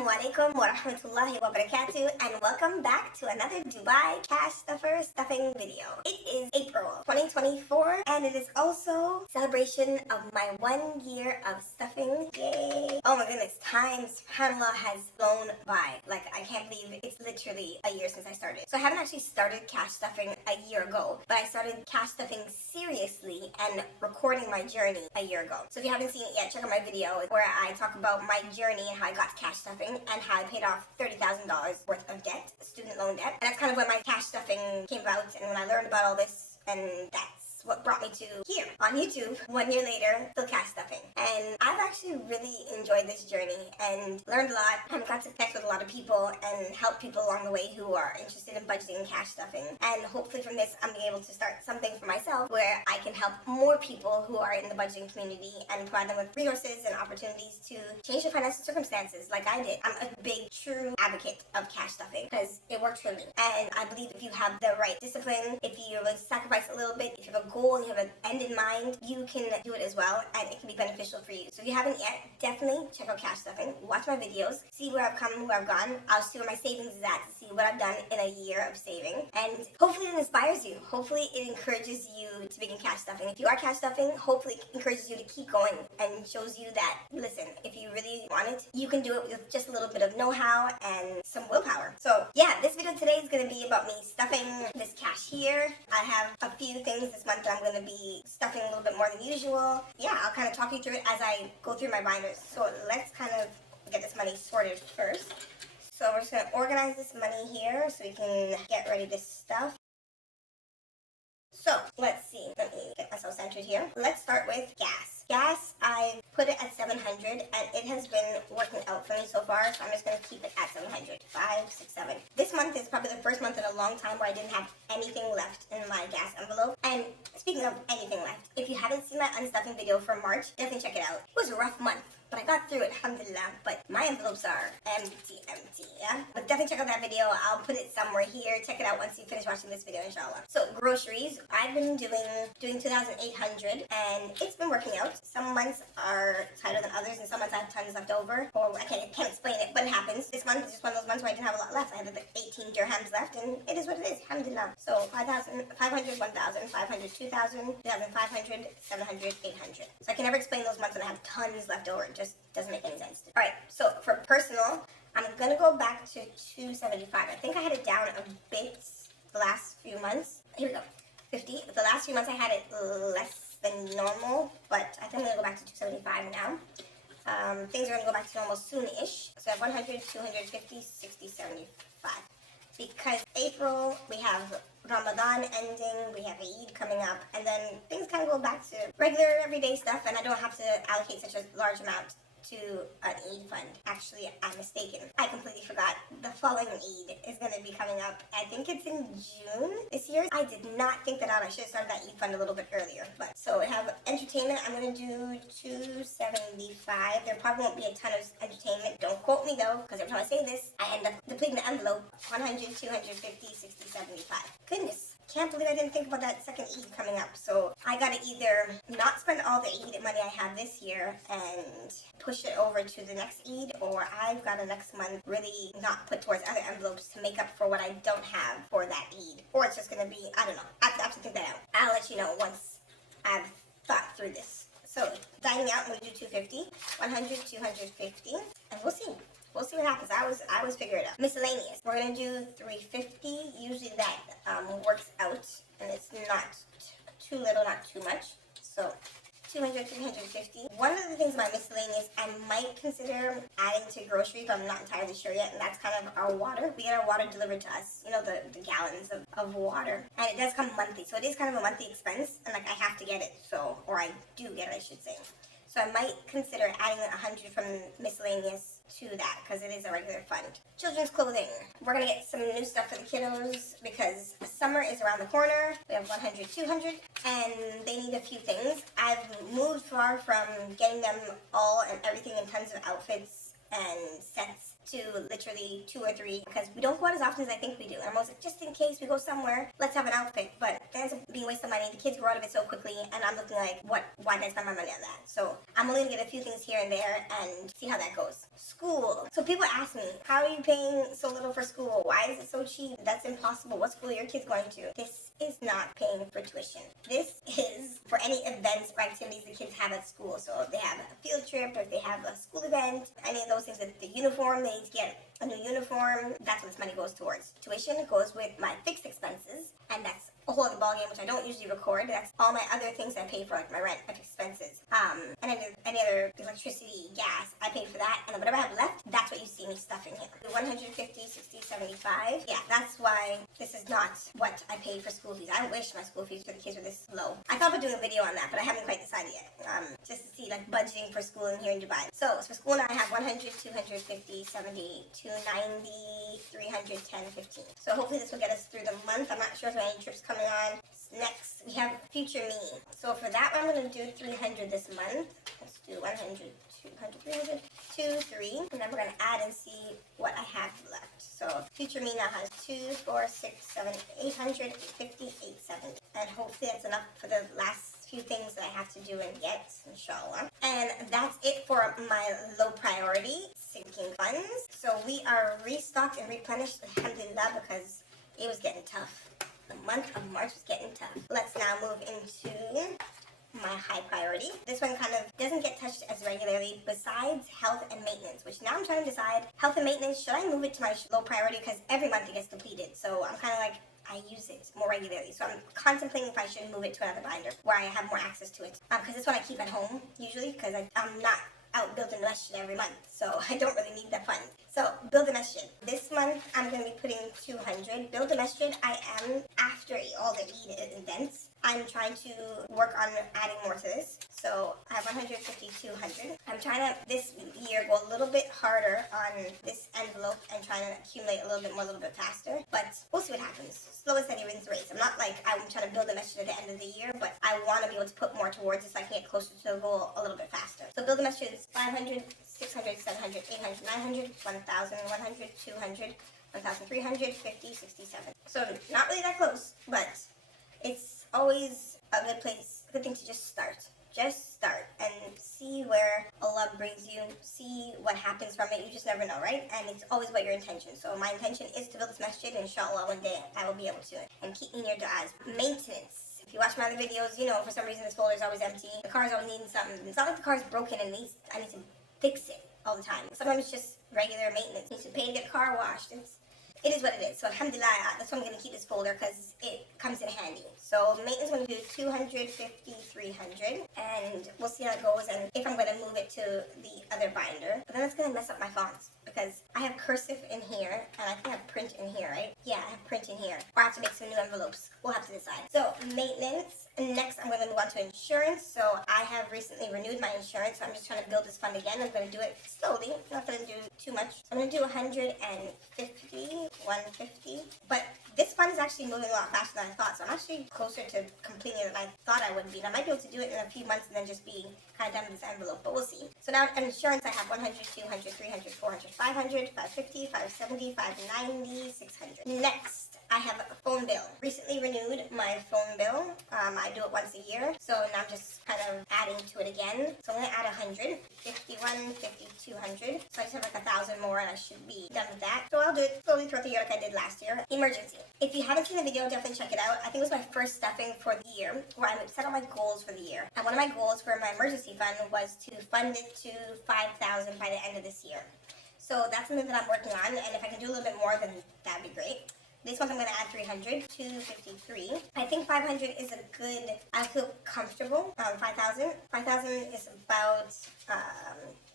Assalamu alaikum wa rahmatullahi wa barakatuh, and welcome back to another Dubai Cash Stuffer stuffing video. It is April 2024 and it is also celebration of my 1 year of stuffing. Yay! Oh my goodness, time, subhanAllah, has flown by. Like, I can't believe it's literally a year since I started. So I haven't actually started cash stuffing a year ago, but I started cash stuffing seriously and recording my journey a year ago. So if you haven't seen it yet, check out my video where I talk about my journey and how I got to cash stuffing and how I paid off $30,000 worth of debt, student loan debt. And that's kind of when my cash stuffing came about and when I learned about all this, and that's what brought me to here on YouTube 1 year later, still cash stuffing. And I've actually really enjoyed this journey and learned a lot. I've got to connect with a lot of people and help people along the way who are interested in budgeting and cash stuffing. And hopefully from this, I'm able to start something for myself where I can help more people who are in the budgeting community and provide them with resources and opportunities to change their financial circumstances like I did. I'm a big, true advocate of cash stuffing because it works for me. And I believe if you have the right discipline, if you will sacrifice a little bit, if you have a goal and you have an end in mind, you can do it as well, and it can be beneficial for you. So if you haven't yet, definitely check out cash stuffing, watch my videos, see where I've come and where I've gone. I'll see where my savings is at to see what I've done in a year of saving, and hopefully it inspires you. Hopefully it encourages you to begin cash stuffing. If you are cash stuffing, hopefully it encourages you to keep going and shows you that, listen, if you really want it, you can do it with just a little bit of know-how and some willpower. So yeah, this video today is going to be about me stuffing this cash here. I have a few things this month that I'm going to be stuffing a little bit more than usual. Yeah, I'll kind of talk you through it as I go through my binders. So let's kind of get this money sorted first. So we're just going to organize this money here so we can get ready to stuff. So let's see, let me get myself centered here. Let's start with gas. Gas, I put it at 700 and it has been working out for me so far, so I'm just going to keep it at 700. 5, 6, 7. This month is probably the first month in a long time where I didn't have anything left in my gas envelope. And speaking of anything left, if you haven't seen my unstuffing video for March, definitely check it out. It was a rough month, but I got through it, alhamdulillah. But my envelopes are empty, yeah? But definitely check out that video. I'll put it somewhere here. Check it out once you finish watching this video, inshallah. So groceries, I've been doing 2,800 and it's been working out. Some months are tighter than others and some months I have tons left over, or I can't explain it, but it happens. This month is just one of those months where I didn't have a lot left. I had like 18 dirhams left and it is what it is, alhamdulillah. So 5,000, 500, 1,000, 500, 2,000, 2,500, 700, 800. So I can never explain those months when I have tons left over. It just doesn't make any sense. Alright, so for personal, I'm gonna go back to 275. I think I had it down a bit the last few months. Here we go. 50. The last few months I had it less than normal, but I think I'm gonna go back to 275 now. Things are gonna go back to normal soon-ish. So I have 100, 250, 60, 75. Because April, we have Ramadan ending, we have Eid coming up, and then things kind of go back to regular everyday stuff, and I don't have to allocate such a large amount to an Eid fund. Actually, I'm mistaken. I completely forgot. The following Eid is going to be coming up. I think it's in June this year. I did not think that out. I should have started that Eid fund a little bit earlier. But so we have entertainment. I'm going to do 275. There probably won't be a ton of entertainment. Don't quote me though, because every time I say this, I end up depleting the envelope. 100, 250, 60, 75. Goodness. Can't believe I didn't think about that second Eid coming up. So I gotta either not spend all the Eid money I have this year and push it over to the next Eid, or I've gotta next month really not put towards other envelopes to make up for what I don't have for that Eid. Or it's just gonna be, I don't know. I have to think that out. I'll let you know once I've thought through this. So dining out, I'm gonna do 250, 100, 250, and we'll see. We'll see what happens. I always figure it out. Miscellaneous. We're going to do 350. Usually that works out. And it's not too little, not too much. So 200, 350. One of the things about miscellaneous I might consider adding to groceries, but I'm not entirely sure yet. And that's kind of our water. We get our water delivered to us. You know, the gallons of water. And it does come monthly. So it is kind of a monthly expense. And like I have to get it. So, or I do get it, I should say. So I might consider adding 100 from miscellaneous to that because it is a regular fund. Children's clothing. We're going to get some new stuff for the kiddos because summer is around the corner. We have 100, 200 and they need a few things. I've moved far from getting them all and everything in tons of outfits and sets to literally 2 or 3 because we don't go out as often as I think we do. And I'm always like, just in case we go somewhere, let's have an outfit. But it ends up being a waste of money. The kids grow out of it so quickly and I'm looking like, why did I spend my money on that? So I'm only gonna get a few things here and there and see how that goes. School. So people ask me, how are you paying so little for school? Why is it so cheap? That's impossible. What school are your kids going to? This is not paying for tuition. This is for any events or activities the kids have at school. So if they have a field trip, or if they have a school event, any of those things, the uniform, they need to get a new uniform, that's what this money goes towards. Tuition goes with my fixed expenses, and that's a whole other ballgame, which I don't usually record. That's all my other things I pay for, like my rent, my expenses, and any other electricity, gas, I pay for that, and then whatever I have left, that's what you see me stuffing here. 150, 60, 75. Yeah, that's why this is not what I pay for school fees. I wish my school fees for the kids were this low. I thought about doing a video on that, but I haven't quite decided yet. Just to see like budgeting for schooling here in Dubai. So for school now I have 100, 250, 70, 290, 300, 10, 15. So hopefully this will get us through the month. I'm not sure if there are any trips coming on. Next, we have future me. So for that one, I'm going to do 300 this month. Let's do 100, 200, 300, 2, 3. And then we're going to add and see what I have left. So future me now has 2, 4, 6, 7, 800, 850, 870. And hopefully that's enough for the last few things that I have to do and get, inshallah. And that's it for my low priority sinking funds. So we are restocked and replenished, alhamdulillah, because it was getting tough. The month of March was getting tough. Let's now move into my high priority. This one kind of doesn't get touched as regularly besides health and maintenance, which now I'm trying to decide, health and maintenance, should I move it to my low priority because every month it gets depleted. So I'm kind of like, I use it more regularly. So I'm contemplating if I should move it to another binder where I have more access to it. Because this one I keep at home usually because I'm not out building the masjid every month. So I don't really need that fund. So build the masjid. This month I'm going to be putting 200. Build the masjid, I am, after all the Eid events, I'm trying to work on adding more to this. So I have 150, 200. I'm trying to, this year, go a little bit harder on this envelope and trying to accumulate a little bit more, a little bit faster. But we'll see what happens. Slow and steady wins the race. I'm not like I'm trying to build a masjid at the end of the year, but I want to be able to put more towards it so I can get closer to the goal a little bit faster. So build the masjid is 500, 600, 700, 800, 900, 1,000, 100, 200, 1,300, 50, 67. So not really that close, but it's always a good place, a good thing to just start. Just start and see where Allah brings you, see what happens from it. You just never know, right? And it's always about your intention. So my intention is to build this masjid, and inshallah one day I will be able to. And keep me in your du'as. Maintenance. If you watch my other videos, you know for some reason this folder is always empty. The car's always needing something. It's not like the car's broken and I need to fix it all the time. Sometimes it's just regular maintenance. You need to pay to get the car washed. It is what it is. So alhamdulillah, that's why I'm going to keep this folder because it comes in handy. So maintenance, I'm going to do 250, 300, and we'll see how it goes and if I'm going to move it to the other binder. But then it's going to mess up my fonts because I have cursive in here and I think I have print in here, right? Yeah, I have print in here. Or I have to make some new envelopes. We'll have to decide. So maintenance. Next, I'm going to move on to insurance. So I have recently renewed my insurance, so I'm just trying to build this fund again. I'm going to do it slowly. I'm not going to do too much. I'm going to do 150, 150. But this fund is actually moving a lot faster than I thought, so I'm actually closer to completing it than I thought I would be. And I might be able to do it in a few months and then just be kind of done with this envelope, but we'll see. So now in insurance, I have 100, 200, 300, 400, 500, 550, 570, 590, 600. Next, I have a phone bill. Recently renewed my phone bill. I do it once a year, so now I'm just kind of adding to it again. So I'm going to add 100, 51, 50, 200. So I just have like 1,000 more and I should be done with that. So I'll do it slowly throughout the year like I did last year. Emergency. If you haven't seen the video, definitely check it out. I think it was my first stuffing for the year where I set all my goals for the year. And one of my goals for my emergency fund was to fund it to 5,000 by the end of this year. So that's something that I'm working on, and if I can do a little bit more, then that'd be great. This month I'm going to add 300, 253. I think 500 is a good, I feel comfortable. 5,000. 5,000 is about,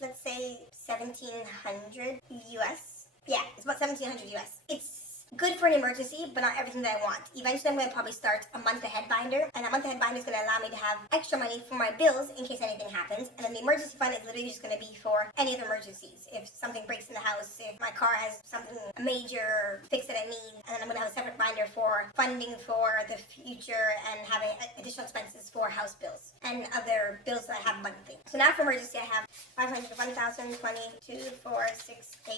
let's say 1,700 US. Yeah, it's about 1,700 US. It's good for an emergency, but not everything that I want. Eventually I'm going to probably start a month ahead binder, and that month ahead binder is going to allow me to have extra money for my bills in case anything happens. And then the emergency fund is literally just going to be for any other emergencies. If something breaks in the house, if my car has something major fix that I need, and then I'm going to have a separate binder for funding for the future and having additional expenses for house bills and other bills that I have monthly. So now for emergency I have 500, 1,000, 20, 2, 4, 6, 8,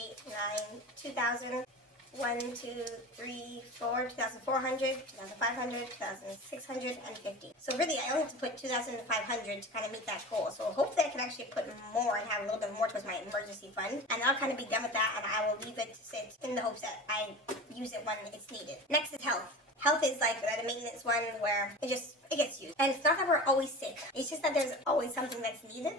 9, 2,000, 1, 2, 3, 4, 2,400, 2,500, 2,650. So really, I only have to put 2,500 to kind of meet that goal. So hopefully I can actually put more and have a little bit more towards my emergency fund. And I'll kind of be done with that, and I will leave it to sit in the hopes that I use it when it's needed. Next is health. Health is like the maintenance one where it gets used. And it's not that we're always sick. It's just that there's always something that's needed.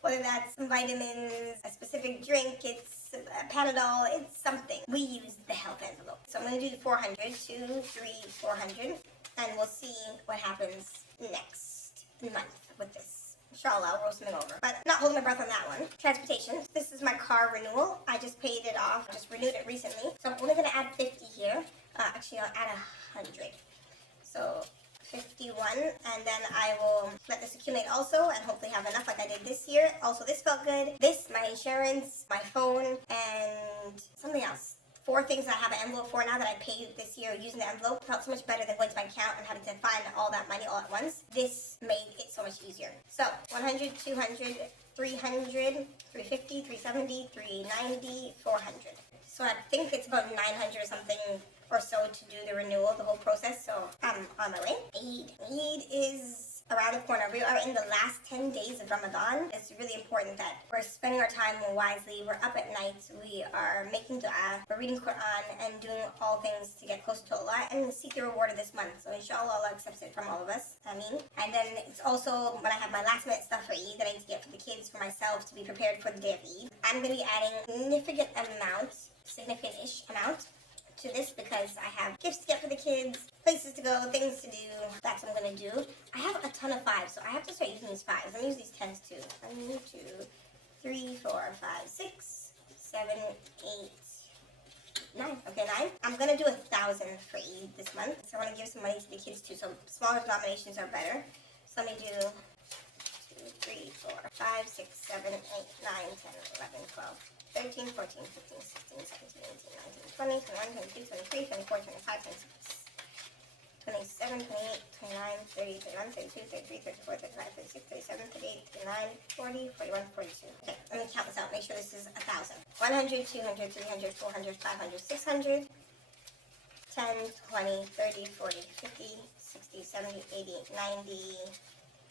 Whether that's vitamins, a specific drink, it's a Panadol, it's something. We use the health envelope. So I'm going to do 400, 2, 3, 400, and we'll see what happens next month with this. Inshallah, I'll roll something over. But not holding my breath on that one. Transportation. This is my car renewal. I just paid it off. Just renewed it recently. So I'm only going to add 50 here. Actually, I'll add 100. So 51, and then I will let this accumulate also and hopefully have enough like I did this year. Also, this felt good. This, my insurance, my phone, and something else. 4 things that I have an envelope for now that I paid this year using the envelope. Felt so much better than going to my account and having to find all that money all at once. This made it so much easier. So 100, 200, 300, 350, 370, 390, 400. So I think it's about 900 or something or so to do the renewal, the whole process. So I'm on my way. Eid is around the corner. We are in the last 10 days of Ramadan. It's really important that we're spending our time wisely. We're up at night. We are making dua. We're reading Quran and doing all things to get closer to Allah and seek the reward of this month. So inshallah, Allah accepts it from all of us. Ameen. And then it's also when I have my last minute stuff for Eid that I need to get for the kids, for myself, to be prepared for the day of Eid. I'm going to be adding significant-ish amount to this because I have gifts to get for the kids, places to go, things to do. That's what I'm going to do. I have a ton of 5s, so I have to start using these 5s. I'm going to use these 10s too. 1, 2, 3, 4, 5, 6, 7, 8, 9. Okay, 9. I'm going to do 1,000 for Eid this month. So I want to give some money to the kids too. So smaller denominations are better. So let me do 2, 3, 4, 5, 6, 7, 8, 9, 10, 11, 12. 13, 14, 15, 16, 17, 18, 19, 20, 21, 22, 23, 24, 25, 26, 27, 28, 29, 30, 31, 32, 33, 34, 35, 36, 37, 38, 39, 40, 41, 42. Okay, let me count this out. Make sure this is 1,000. 100, 200, 300, 400, 500, 600, 10, 20, 30, 40, 50, 60, 70, 80, 90,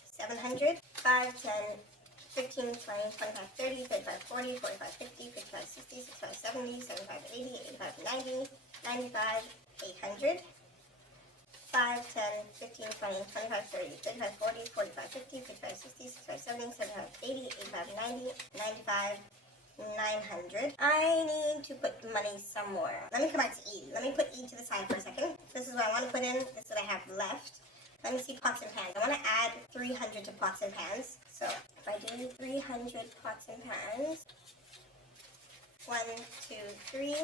700, 5, 10, 15, 20, 25, 30, 35, 40, 45, 50, 55, 60, 65, 70, 75, 80, 85, 90, 95, 800, 5, 10, 15, 20, 25, 30, 35, 40, 45, 50, 55, 60, 65, 70, 75, 80, 85, 90, 95, 900. I need to put the money somewhere. Let me come back to Eid. Let me put Eid to the side for a second. This is what I want to put in. This is what I have left. Let me see pots and pans. I want to add 300 to pots and pans. So if I do 300 pots and pans, 1, 2, 3.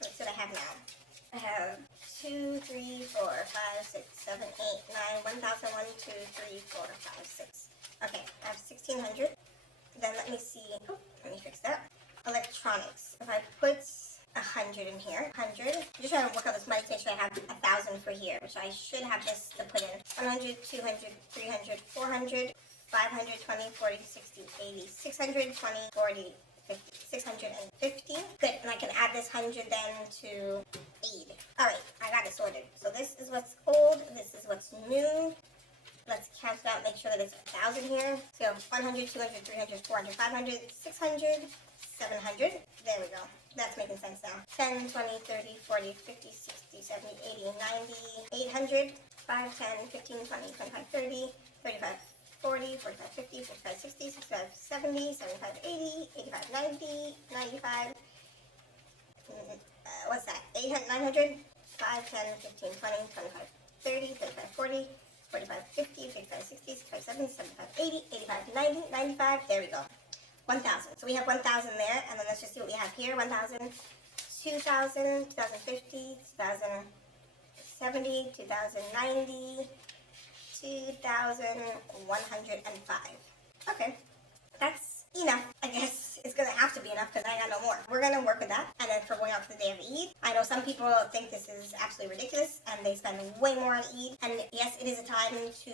That's what I have now. I have 2, 3, 4, 5, 6, 7, 8, 9, 1,000, 1, 2, 3, 4, 5, 6. Okay, I have 1,600. Then let me see. Oh, let me fix that. Electronics. If I put 100 in here, 100. I'm just trying to work out this money to make sure I have 1,000 for here, which I should have this to put in. 100, 200, 300, 400, 500, 20, 40, 60, 80, 600, 20, 40, 50, 650. Good, and I can add this 100 then to Eid. Alright, I got it sorted. So this is what's old, this is what's new. Let's count it out, make sure that it's 1,000 here. So 100, 200, 300, 400, 500, 600, 700. There we go. That's making sense now. 10, 20, 30, 40, 50, 60, 70, 80, 90, 800, 5, 10, 15, 20, 25, 30, 35, 40, 45, 50, 55, 60, 65, 70, 75, 80, 85, 90, 95. What's that? 800, 900, 5, 10, 15, 20, 25, 30, 35, 40, 45, 50, 55, 60, 65, 70, 75, 80, 85, 90, 95. There we go. 1,000. So we have 1,000 there, and then let's just see what we have here. 1,000, 2,000, 2,050, 2,070, 2,090, 2,105. Okay, that's enough. I guess it's gonna have to be enough because I got no more. We're gonna work with that. And then for going out for the day of Eid, I know some people think this is absolutely ridiculous and they spend way more on Eid. And yes, it is a time to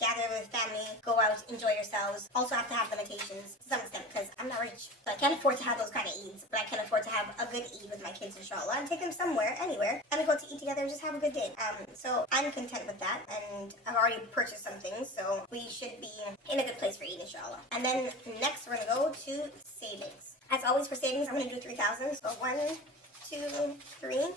gather with family, go out, enjoy yourselves. Also have to have limitations to some extent because I'm not rich. So I can't afford to have those kind of Eids, but I can afford to have a good Eid with my kids, inshallah, and take them somewhere, anywhere, and go to eat together and just have a good day. So I'm content with that, and I've already purchased some things, so we should be in a good place for Eid, inshallah. And then next we're gonna go to savings. As always for savings, I'm gonna do 3,000. So 1, 2, 3.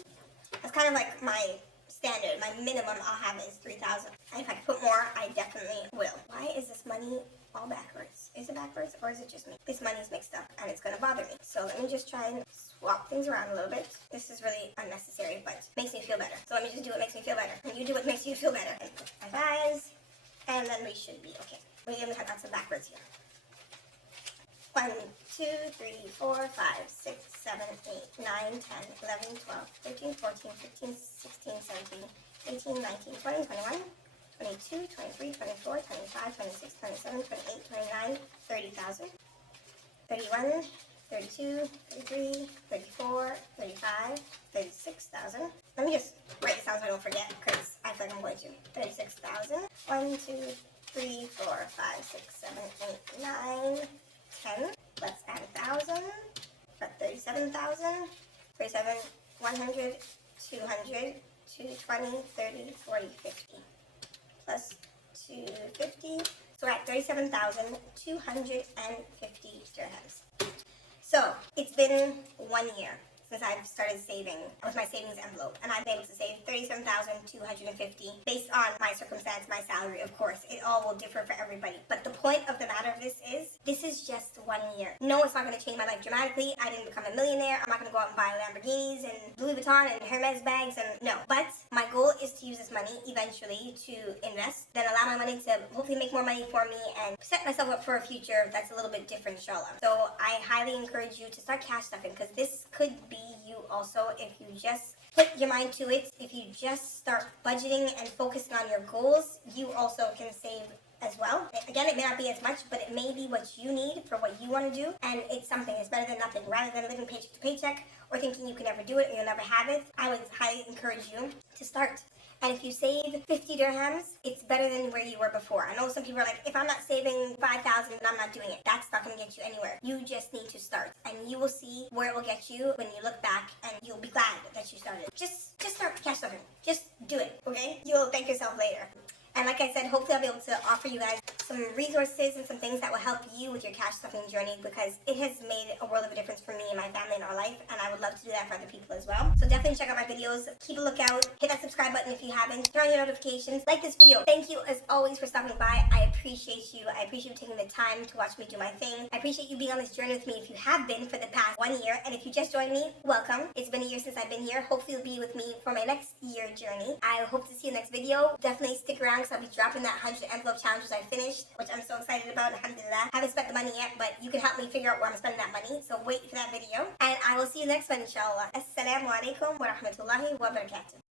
That's kind of like my standard. My minimum I'll have is 3,000. And if I put more, I definitely will. Why is this money all backwards? Is it backwards or is it just me? This money's mixed up and it's gonna bother me. So let me just try and swap things around a little bit. This is really unnecessary, but makes me feel better. So let me just do what makes me feel better. And you do what makes you feel better. And my guys, and then we should be okay. We even have some backwards here. 1, 2, 3, 4, 5, 6, 7, 8, 9, 10, 11, 12, 13, 14, 15, 16, 17, 18, 19, 20, 21, 22, 23, 24, 25, 26, 27, 28, 29, 30,000, 31, 32, 33, 34, 35, 36,000. Let me just write this down so I don't forget because I feel like I'm going to. 36,000. 1, 2, 3, 4, 5, 6, 7, 8, 9, 10. Let's add 1,000. Got 37,000. 37, 100, 200, 220, 30, 40, 50. Plus 250. So we're at 37,250 dirhams. So it's been 1 year since I've started saving with my savings envelope, and I've been able to save 37,250 based on my circumstance, my salary, of course. It all will differ for everybody. But the point of the matter of this is just 1 year. No, it's not going to change my life dramatically. I didn't become a millionaire. I'm not going to go out and buy Lamborghinis and Louis Vuitton and Hermes bags, and no. But my goal is to use this money eventually to invest, then allow my money to hopefully make more money for me and set myself up for a future that's a little bit different, inshallah. So I highly encourage you to start cash stuffing because this could be you also if you just put your mind to it. If you just start budgeting and focusing on your goals, you also can save as well. Again, it may not be as much, but it may be what you need for what you want to do, and it's something. It's better than nothing. Rather than living paycheck to paycheck or thinking you can never do it or you'll never have it, I would highly encourage you to start. And if you save 50 dirhams, it's better than where you were before. I know some people are like, if I'm not saving 5,000, then I'm not doing it. That's not going to get you anywhere. You just need to start. And you will see where it will get you when you look back, and you'll be glad that you started. Just start cash stuffing. Just do it, okay? You'll thank yourself later. And like I said, hopefully I'll be able to offer you guys some resources and some things that will help you with your cash stuffing journey, because it has made a world of a difference for me and my family and our life, and I would love to do that for other people as well. So definitely check out my videos. Keep a lookout. Hit that subscribe button if you haven't. Turn on your notifications. Like this video. Thank you as always for stopping by. I appreciate you. I appreciate you taking the time to watch me do my thing. I appreciate you being on this journey with me if you have been for the past 1 year. And if you just joined me, welcome. It's been a year since I've been here. Hopefully you'll be with me for my next year journey. I hope to see you next video. Definitely stick around because I'll be dropping that 100 envelope challenge which I finished, which I'm so excited about, alhamdulillah. Haven't spent the money yet, but you can help me figure out where I'm spending that money, so wait for that video. And I will see you next one, inshallah. Assalamu alaikum wa rahmatullahi wa barakatuh.